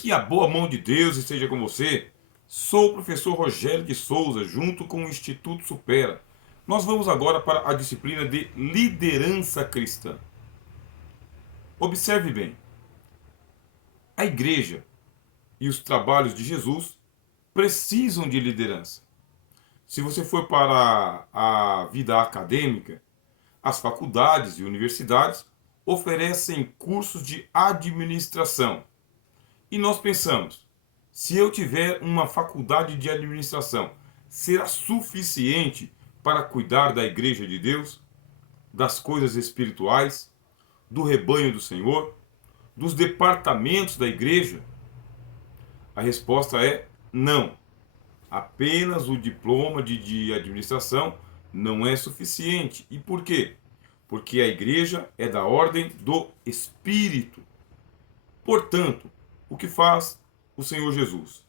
Que a boa mão de Deus esteja com você. Sou o professor Rogério de Souza, junto com o Instituto Supera. Nós vamos agora para a disciplina de liderança cristã. Observe bem. A igreja e os trabalhos de Jesus precisam de liderança. Se você for para a vida acadêmica, as faculdades e universidades oferecem cursos de administração. E nós pensamos, se eu tiver uma faculdade de administração, será suficiente para cuidar da igreja de Deus, das coisas espirituais, do rebanho do Senhor, dos departamentos da igreja? A resposta é não. Apenas o diploma de administração não é suficiente. E por quê? Porque a igreja é da ordem do Espírito. Portanto, o que faz o Senhor Jesus?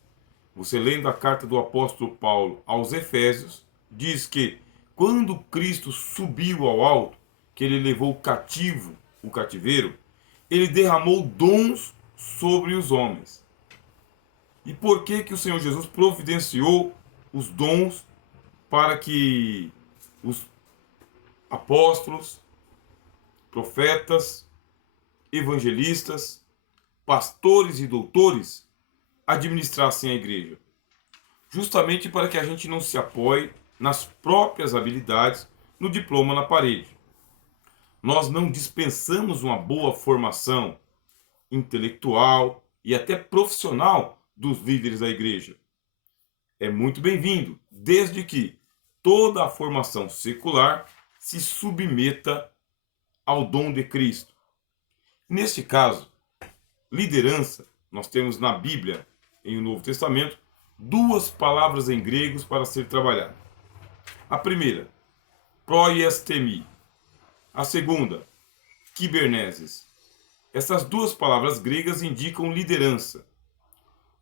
Você lendo a carta do apóstolo Paulo aos Efésios, diz que quando Cristo subiu ao alto, que ele levou cativo o cativeiro, ele derramou dons sobre os homens. E por que o Senhor Jesus providenciou os dons para que os apóstolos, profetas, evangelistas, pastores e doutores administrassem a igreja? Justamente para que a gente não se apoie nas próprias habilidades, no diploma na parede. Nós não dispensamos uma boa formação intelectual e até profissional dos líderes da igreja. É muito bem-vindo, desde que toda a formação secular se submeta ao dom de Cristo. Neste caso, liderança, nós temos na Bíblia, em o Novo Testamento, duas palavras em gregos para ser trabalhada. A primeira, proiestemi. A segunda, kiberneses. Essas duas palavras gregas indicam liderança.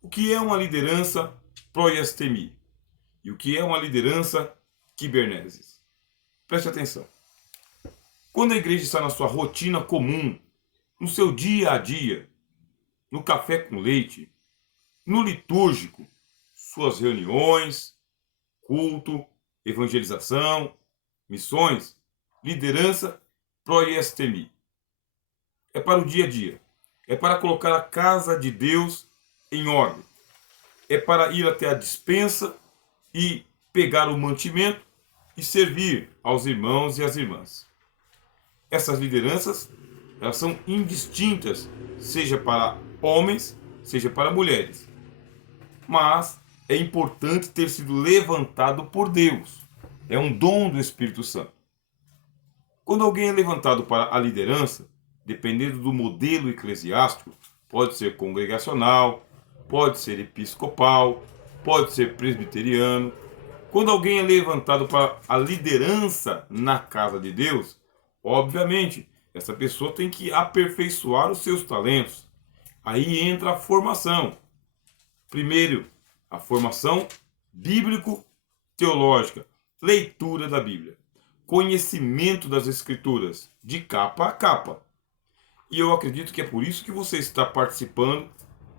O que é uma liderança proiestemi? E o que é uma liderança kiberneses? Preste atenção. Quando a igreja está na sua rotina comum, no seu dia a dia, no café com leite, no litúrgico, suas reuniões, culto, evangelização, missões, liderança proiestemi. É para o dia a dia. É para colocar a casa de Deus em ordem. É para ir até a despensa e pegar o mantimento e servir aos irmãos e às irmãs. Essas lideranças, elas são indistintas, seja para homens, seja para mulheres. Mas é importante ter sido levantado por Deus. É um dom do Espírito Santo. Quando alguém é levantado para a liderança, dependendo do modelo eclesiástico, pode ser congregacional, pode ser episcopal, pode ser presbiteriano. Quando alguém é levantado para a liderança na casa de Deus, obviamente, essa pessoa tem que aperfeiçoar os seus talentos. Aí entra a formação. Primeiro, a formação bíblico-teológica, leitura da Bíblia, conhecimento das Escrituras, de capa a capa. E eu acredito que é por isso que você está participando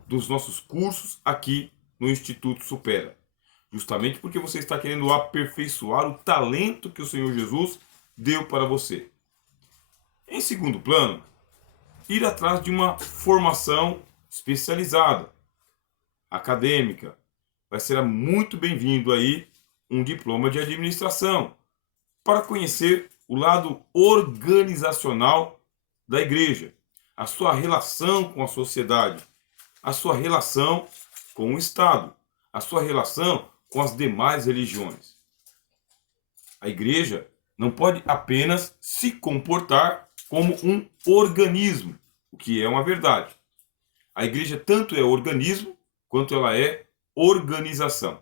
dos nossos cursos aqui no Instituto Supera. Justamente porque você está querendo aperfeiçoar o talento que o Senhor Jesus deu para você. Em segundo plano, ir atrás de uma formação especializada, acadêmica. Vai ser muito bem-vindo aí um diploma de administração, para conhecer o lado organizacional da igreja, a sua relação com a sociedade, a sua relação com o Estado, a sua relação com as demais religiões. A igreja não pode apenas se comportar como um organismo, o que é uma verdade. A igreja tanto é organismo quanto ela é organização.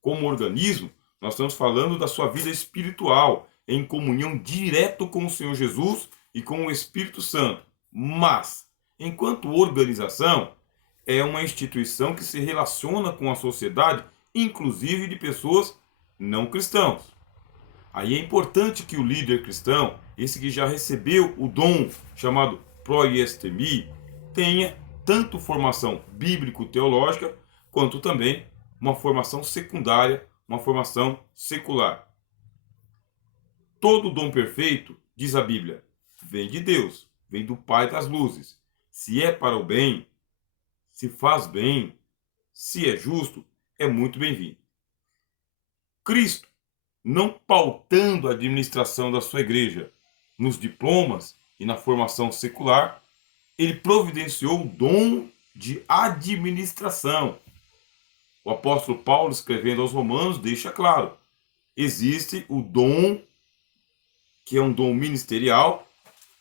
Como organismo, nós estamos falando da sua vida espiritual, em comunhão direto com o Senhor Jesus e com o Espírito Santo. Mas, enquanto organização, é uma instituição que se relaciona com a sociedade, inclusive de pessoas não cristãos. Aí é importante que o líder cristão, esse que já recebeu o dom chamado proiestemi, tenha tanto formação bíblico-teológica, quanto também uma formação secundária, uma formação secular. Todo dom perfeito, diz a Bíblia, vem de Deus, vem do Pai das luzes. Se é para o bem, se faz bem, se é justo, é muito bem-vindo. Cristo, não pautando a administração da sua igreja nos diplomas e na formação secular, ele providenciou o dom de administração. O apóstolo Paulo, escrevendo aos Romanos, deixa claro: existe o dom, que é um dom ministerial,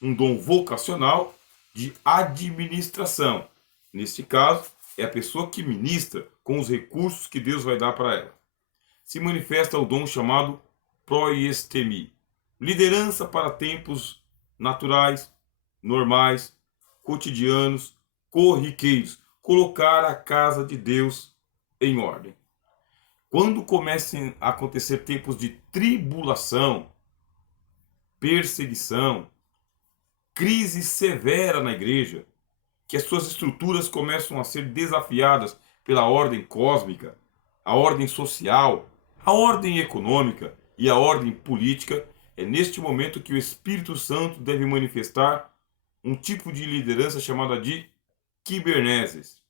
um dom vocacional de administração. Neste caso, é a pessoa que ministra com os recursos que Deus vai dar para ela. Se manifesta o dom chamado proiestemi, liderança para tempos naturais, normais, cotidianos, corriqueiros, colocar a casa de Deus em ordem. Quando comecem a acontecer tempos de tribulação, perseguição, crise severa na igreja, que as suas estruturas começam a ser desafiadas pela ordem cósmica, a ordem social, a ordem econômica e a ordem política, é neste momento que o Espírito Santo deve manifestar um tipo de liderança chamada de Quiberneses.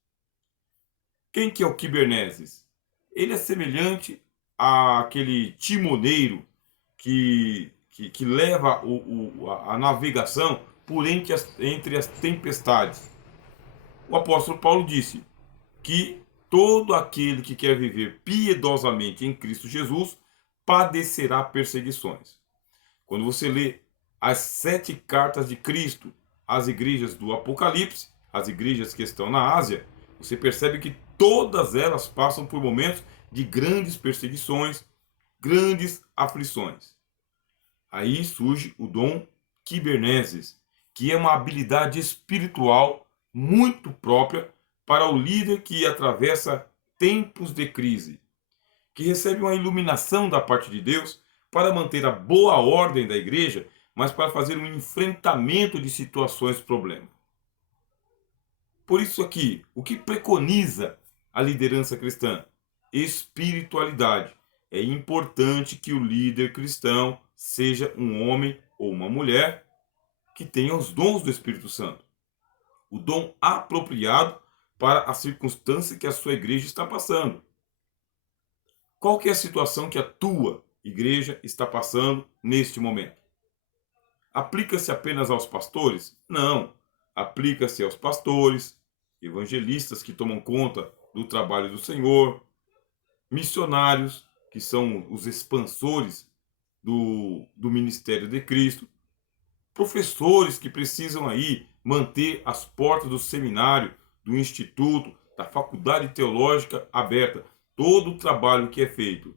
Quem que é o Quiberneses? Ele é semelhante àquele timoneiro que leva a navegação por entre as tempestades. O apóstolo Paulo disse que todo aquele que quer viver piedosamente em Cristo Jesus padecerá perseguições. Quando você lê as 7 cartas de Cristo às igrejas do Apocalipse, as igrejas que estão na Ásia, você percebe que todas elas passam por momentos de grandes perseguições, grandes aflições. Aí surge o dom Quiberneses, que é uma habilidade espiritual muito própria para o líder que atravessa tempos de crise, que recebe uma iluminação da parte de Deus para manter a boa ordem da igreja, mas para fazer um enfrentamento de situações problema. Por isso aqui, o que preconiza a liderança cristã? Espiritualidade. É importante que o líder cristão seja um homem ou uma mulher que tenha os dons do Espírito Santo. O dom apropriado para a circunstância que a sua igreja está passando. Qual que é a situação que a tua igreja está passando neste momento? Aplica-se apenas aos pastores? Não. Aplica-se aos pastores, evangelistas que tomam conta do trabalho do Senhor, missionários, que são os expansores do ministério de Cristo, professores que precisam aí manter as portas do seminário, do instituto, da faculdade teológica aberta. Todo o trabalho que é feito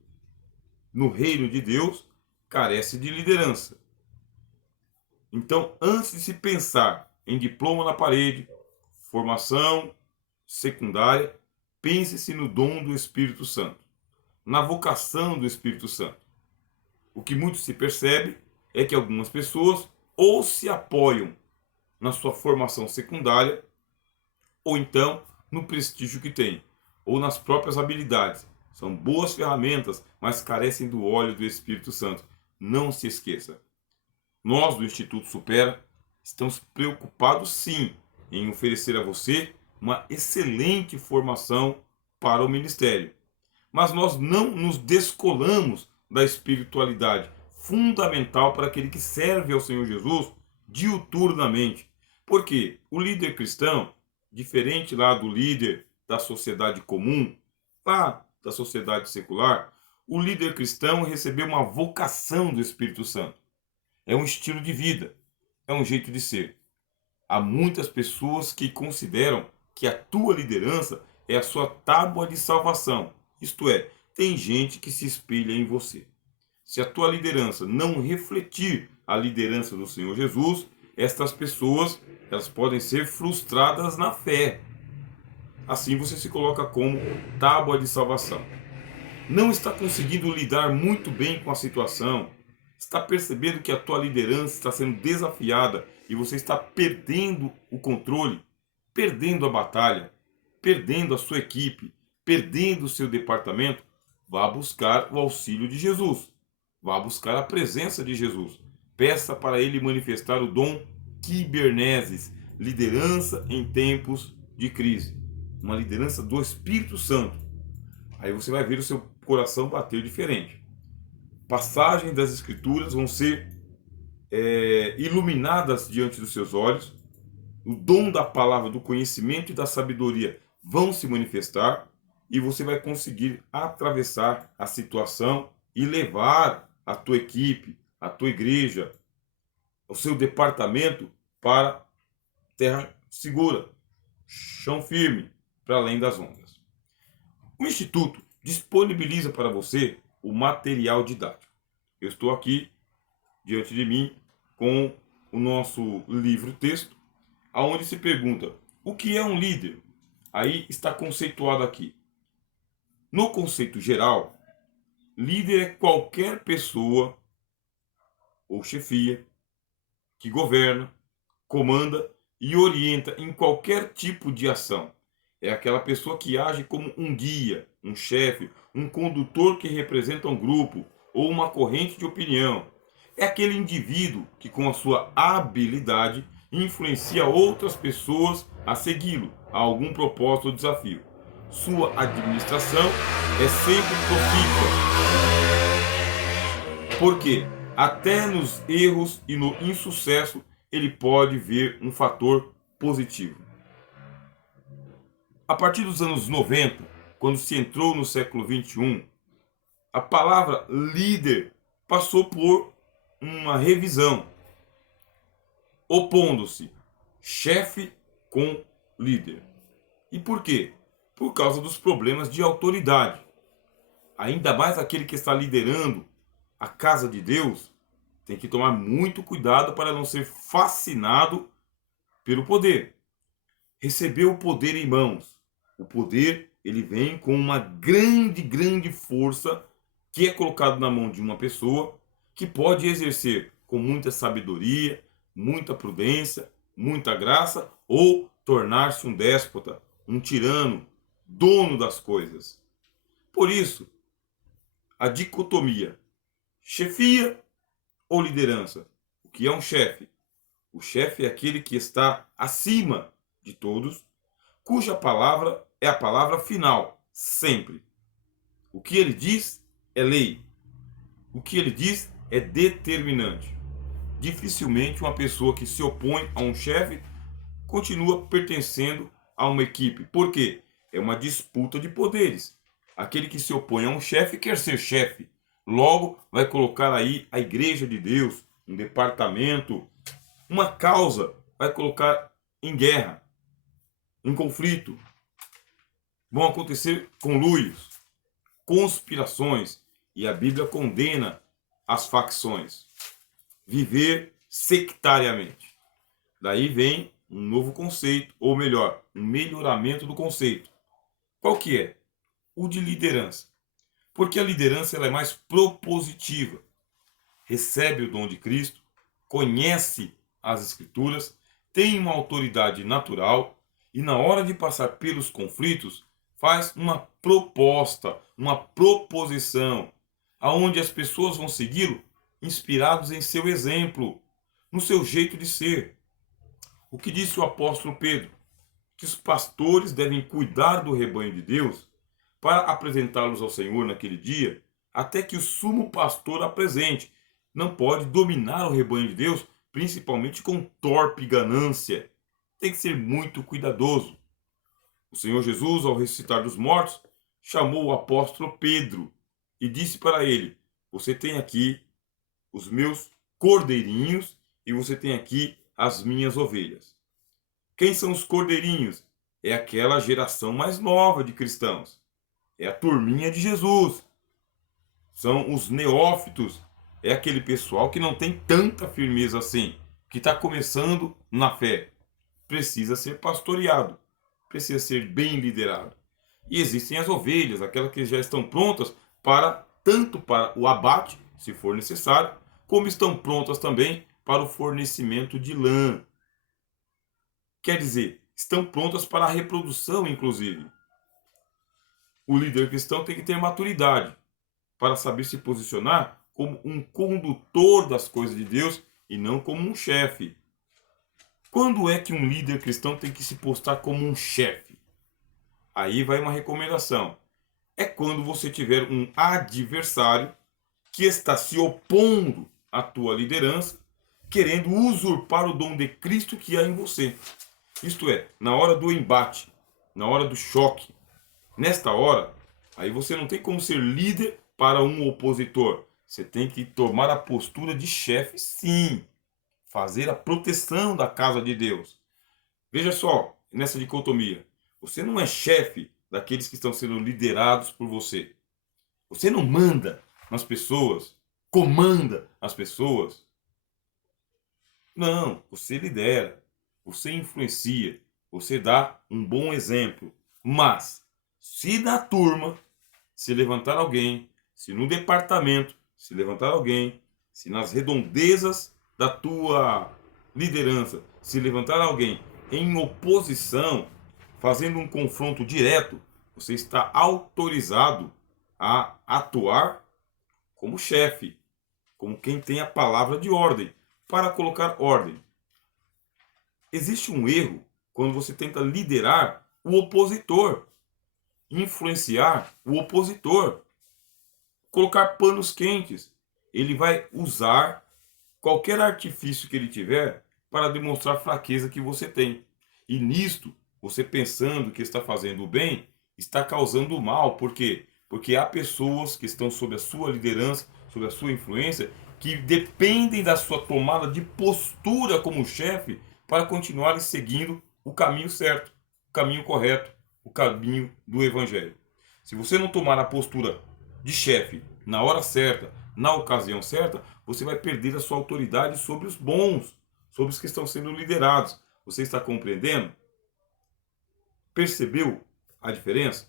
no reino de Deus carece de liderança. Então, antes de se pensar em diploma na parede, formação secundária, pense-se no dom do Espírito Santo, na vocação do Espírito Santo. O que muito se percebe é que algumas pessoas ou se apoiam na sua formação secundária, ou então no prestígio que tem, ou nas próprias habilidades. São boas ferramentas, mas carecem do óleo do Espírito Santo. Não se esqueça. Nós do Instituto Supera estamos preocupados sim em oferecer a você uma excelente formação para o ministério. Mas nós não nos descolamos da espiritualidade fundamental para aquele que serve ao Senhor Jesus diuturnamente. Porque o líder cristão, diferente lá do líder da sociedade comum, lá da sociedade secular, o líder cristão recebeu uma vocação do Espírito Santo. É um estilo de vida, é um jeito de ser. Há muitas pessoas que consideram que a tua liderança é a sua tábua de salvação. Isto é, tem gente que se espelha em você. Se a tua liderança não refletir a liderança do Senhor Jesus, estas pessoas elas podem ser frustradas na fé. Assim você se coloca como tábua de salvação. Não está conseguindo lidar muito bem com a situação, está percebendo que a tua liderança está sendo desafiada e você está perdendo o controle, perdendo a batalha, perdendo a sua equipe, perdendo o seu departamento, vá buscar o auxílio de Jesus. Vá buscar a presença de Jesus. Peça para ele manifestar o dom Kiberneses, liderança em tempos de crise. Uma liderança do Espírito Santo. Aí você vai ver o seu coração bater diferente. Passagens das Escrituras vão ser iluminadas diante dos seus olhos. O dom da palavra, do conhecimento e da sabedoria vão se manifestar e você vai conseguir atravessar a situação e levar a tua equipe, a tua igreja, o seu departamento para terra segura, chão firme, para além das ondas. O Instituto disponibiliza para você o material didático. Eu estou aqui diante de mim com o nosso livro-texto, aonde se pergunta: o que é um líder? Aí está conceituado aqui. No conceito geral, líder é qualquer pessoa ou chefia que governa, comanda e orienta em qualquer tipo de ação. É aquela pessoa que age como um guia, um chefe, um condutor que representa um grupo ou uma corrente de opinião. É aquele indivíduo que, com a sua habilidade, influencia outras pessoas a segui-lo, a algum propósito ou desafio. Sua administração é sempre profícua. Por quê? Até nos erros e no insucesso ele pode ver um fator positivo. A partir dos anos 90, quando se entrou no século 21, a palavra líder passou por uma revisão, opondo-se chefe com líder. E por quê? Por causa dos problemas de autoridade. Ainda mais aquele que está liderando a casa de Deus tem que tomar muito cuidado para não ser fascinado pelo poder. Receber o poder em mãos. O poder, ele vem com uma grande força que é colocado na mão de uma pessoa que pode exercer com muita sabedoria, muita prudência, muita graça ou tornar-se um déspota, um tirano, dono das coisas. Por isso, a dicotomia chefia ou liderança. O que é um chefe? O chefe é aquele que está acima de todos, cuja palavra é a palavra final, sempre. O que ele diz é lei. O que ele diz é determinante. Dificilmente uma pessoa que se opõe a um chefe continua pertencendo a uma equipe. Por quê? É uma disputa de poderes. Aquele que se opõe a um chefe quer ser chefe. Logo, vai colocar aí a igreja de Deus, um departamento, uma causa, vai colocar em guerra, em conflito. Vão acontecer conluios, conspirações, e a Bíblia condena as facções. Viver sectariamente. Daí vem um novo conceito, ou melhor, um melhoramento do conceito. Qual que é? O de liderança. Porque a liderança ela é mais propositiva. Recebe o dom de Cristo, conhece as Escrituras, tem uma autoridade natural e na hora de passar pelos conflitos faz uma proposta, uma proposição, aonde as pessoas vão segui-lo inspirados em seu exemplo, no seu jeito de ser. O que disse o apóstolo Pedro? Que os pastores devem cuidar do rebanho de Deus para apresentá-los ao Senhor naquele dia, até que o sumo pastor apresente. Não pode dominar o rebanho de Deus, principalmente com torpe ganância. Tem que ser muito cuidadoso. O Senhor Jesus, ao ressuscitar dos mortos, chamou o apóstolo Pedro e disse para ele: você tem aqui os meus cordeirinhos e você tem aqui as minhas ovelhas. Quem são os cordeirinhos? É aquela geração mais nova de cristãos. É a turminha de Jesus. São os neófitos. É aquele pessoal que não tem tanta firmeza assim, que está começando na fé. Precisa ser pastoreado. Precisa ser bem liderado. E existem as ovelhas, aquelas que já estão prontas para tanto para o abate, se for necessário, como estão prontas também para o fornecimento de lã. Quer dizer, estão prontas para a reprodução, inclusive. O líder cristão tem que ter maturidade para saber se posicionar como um condutor das coisas de Deus e não como um chefe. Quando é que um líder cristão tem que se postar como um chefe? Aí vai uma recomendação. É quando você tiver um adversário que está se opondo à tua liderança, querendo usurpar o dom de Cristo que há em você. Isto é, na hora do embate, na hora do choque. Nesta hora, aí você não tem como ser líder para um opositor. Você tem que tomar a postura de chefe, sim. Fazer a proteção da casa de Deus. Veja só, nessa dicotomia. Você não é chefe daqueles que estão sendo liderados por você. Você não manda nas pessoas, comanda as pessoas. Não, você lidera, você influencia, você dá um bom exemplo. Mas, se na turma se levantar alguém, se no departamento se levantar alguém, se nas redondezas da tua liderança se levantar alguém em oposição, fazendo um confronto direto, você está autorizado a atuar como chefe, como quem tem a palavra de ordem, para colocar ordem. Existe um erro quando você tenta liderar o opositor, influenciar o opositor, colocar panos quentes. Ele vai usar qualquer artifício que ele tiver para demonstrar a fraqueza que você tem. E nisto, você pensando que está fazendo o bem, está causando o mal. Por quê? Porque há pessoas que estão sob a sua liderança, sob a sua influência, que dependem da sua tomada de postura como chefe para continuarem seguindo o caminho certo, o caminho correto, o caminho do evangelho. Se você não tomar a postura de chefe na hora certa, na ocasião certa, você vai perder a sua autoridade sobre os bons, sobre os que estão sendo liderados. Você está compreendendo? Percebeu a diferença?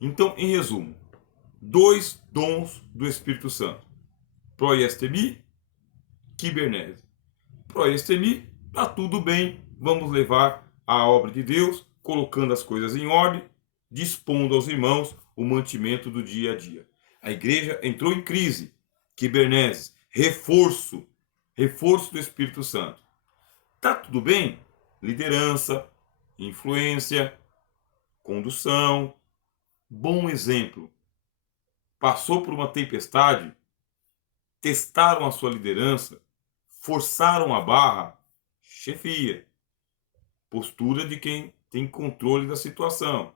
Então, em resumo, dois dons do Espírito Santo: proiestemi, kibernese. Proiestemi, tá tudo bem, vamos levar a obra de Deus, colocando as coisas em ordem, dispondo aos irmãos o mantimento do dia a dia. A igreja entrou em crise. Kibernese, reforço do Espírito Santo. Tá tudo bem? Liderança, influência, condução, bom exemplo. Passou por uma tempestade, testaram a sua liderança, forçaram a barra, chefia. Postura de quem tem controle da situação.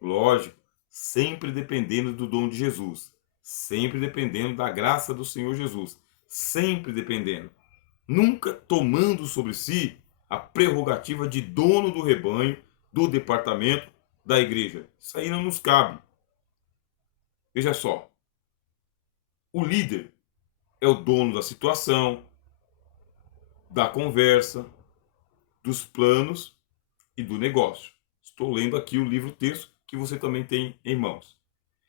Lógico, sempre dependendo do dom de Jesus. Sempre dependendo da graça do Senhor Jesus. Sempre dependendo. Nunca tomando sobre si a prerrogativa de dono do rebanho, do departamento, da igreja. Isso aí não nos cabe. Veja só. O líder é o dono da situação, da conversa, dos planos e do negócio. Estou lendo aqui o livro-texto que você também tem em mãos.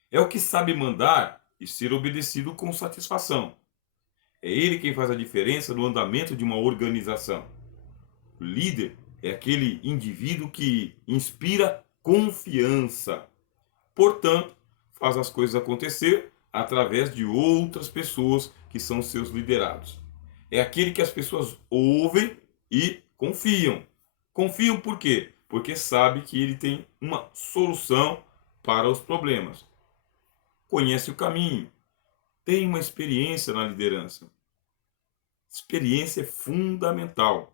É o que sabe mandar e ser obedecido com satisfação. É ele quem faz a diferença no andamento de uma organização. O líder é aquele indivíduo que inspira confiança. Portanto, faz as coisas acontecer através de outras pessoas que são seus liderados. É aquele que as pessoas ouvem e confiam. Confiam por quê? Porque sabe que ele tem uma solução para os problemas. Conhece o caminho. Tem uma experiência na liderança. Experiência é fundamental.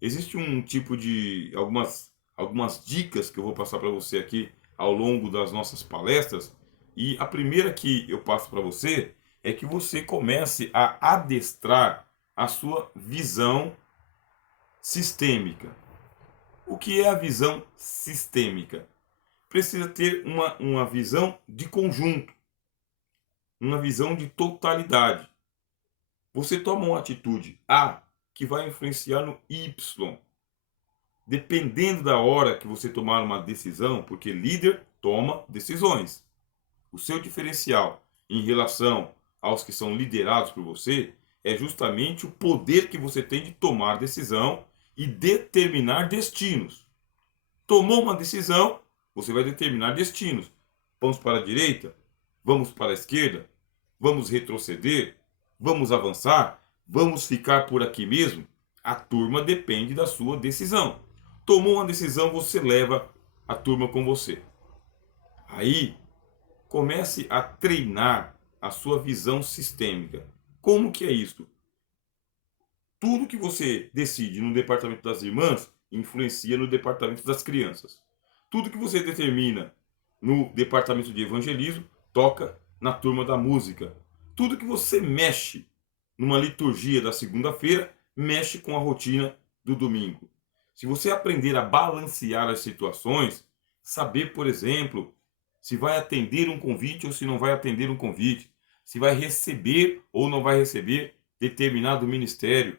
Existe um tipo de algumas dicas que eu vou passar para você aqui ao longo das nossas palestras, e a primeira que eu passo para você é que você comece a adestrar a sua visão sistêmica. O que é a visão sistêmica? Precisa ter uma visão de conjunto, uma visão de totalidade. Você toma uma atitude A que vai influenciar no Y. Dependendo da hora que você tomar uma decisão, porque líder toma decisões. O seu diferencial em relação aos que são liderados por você é justamente o poder que você tem de tomar decisão e determinar destinos. Tomou uma decisão, você vai determinar destinos. Vamos para a direita? Vamos para a esquerda? Vamos retroceder? Vamos avançar? Vamos ficar por aqui mesmo? A turma depende da sua decisão. Tomou uma decisão, você leva a turma com você. Aí, comece a treinar a sua visão sistêmica. Como que é isso? Tudo que você decide no departamento das irmãs influencia no departamento das crianças. Tudo que você determina no departamento de evangelismo toca na turma da música. Tudo que você mexe numa liturgia da segunda-feira mexe com a rotina do domingo. Se você aprender a balancear as situações, saber, por exemplo, se vai atender um convite ou se não vai atender um convite, se vai receber ou não vai receber determinado ministério,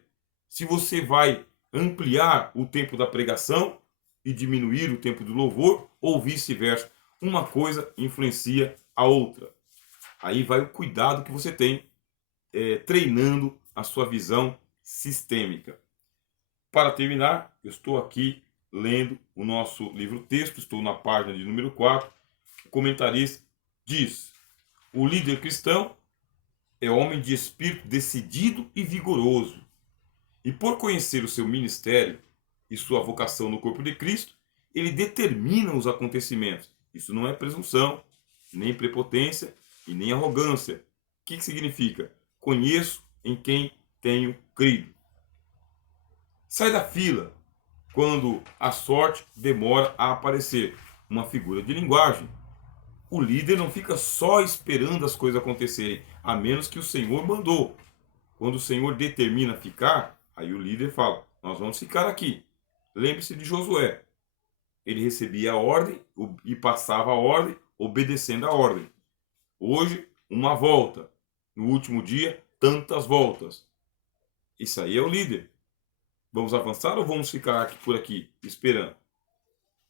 se você vai ampliar o tempo da pregação e diminuir o tempo do louvor, ou vice-versa. Uma coisa influencia a outra. Aí vai o cuidado que você tem treinando a sua visão sistêmica. Para terminar, eu estou aqui lendo o nosso livro-texto, estou na página de número 4. O comentarista diz: o líder cristão é homem de espírito decidido e vigoroso. E por conhecer o seu ministério e sua vocação no corpo de Cristo, ele determina os acontecimentos. Isso não é presunção, nem prepotência e nem arrogância. O que significa? Conheço em quem tenho crido. Sai da fila quando a sorte demora a aparecer. Uma figura de linguagem. O líder não fica só esperando as coisas acontecerem, a menos que o Senhor mandou. Quando o Senhor determina ficar, aí o líder fala: nós vamos ficar aqui. Lembre-se de Josué. Ele recebia a ordem e passava a ordem, obedecendo a ordem. Hoje, uma volta. No último dia, tantas voltas. Isso aí é o líder. Vamos avançar ou vamos ficar aqui, por aqui, esperando?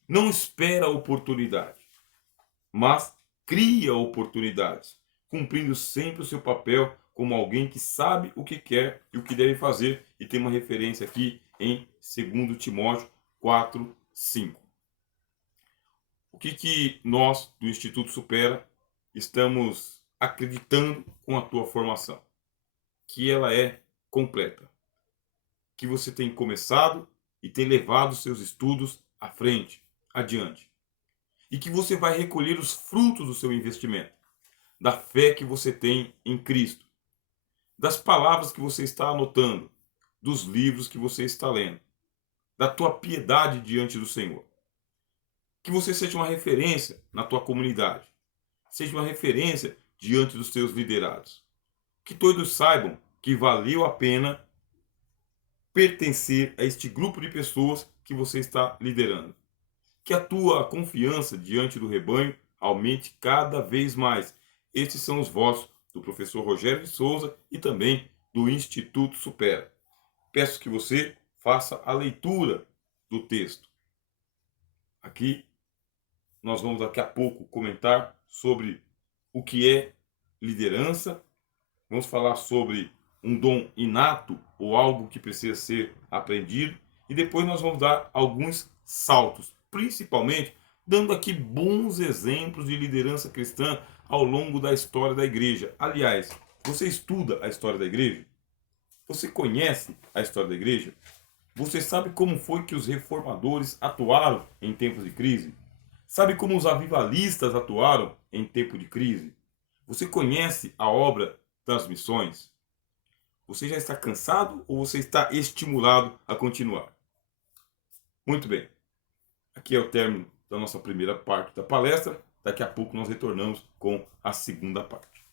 Não espera a oportunidade, mas cria oportunidades, cumprindo sempre o seu papel como alguém que sabe o que quer e o que deve fazer. E tem uma referência aqui em 2 Timóteo 4, 5. O que nós, do Instituto Supera, estamos acreditando com a tua formação? Que ela é completa. Que você tem começado e tem levado seus estudos à frente, adiante. E que você vai recolher os frutos do seu investimento, da fé que você tem em Cristo, das palavras que você está anotando, dos livros que você está lendo, da tua piedade diante do Senhor. Que você seja uma referência na tua comunidade, seja uma referência diante dos teus liderados. Que todos saibam que valeu a pena pertencer a este grupo de pessoas que você está liderando. Que a tua confiança diante do rebanho aumente cada vez mais. Estes são os votos do professor Rogério de Souza e também do Instituto Supera. Peço que você faça a leitura do texto. Aqui nós vamos daqui a pouco comentar sobre o que é liderança. Vamos falar sobre um dom inato ou algo que precisa ser aprendido. E depois nós vamos dar alguns saltos, principalmente dando aqui bons exemplos de liderança cristã ao longo da história da igreja. Aliás, você estuda a história da igreja? Você conhece a história da igreja? Você sabe como foi que os reformadores atuaram em tempos de crise? Sabe como os avivalistas atuaram em tempo de crise? Você conhece a obra das missões? Você já está cansado ou você está estimulado a continuar? Muito bem. Aqui é o término da nossa primeira parte da palestra. Daqui a pouco nós retornamos com a segunda parte.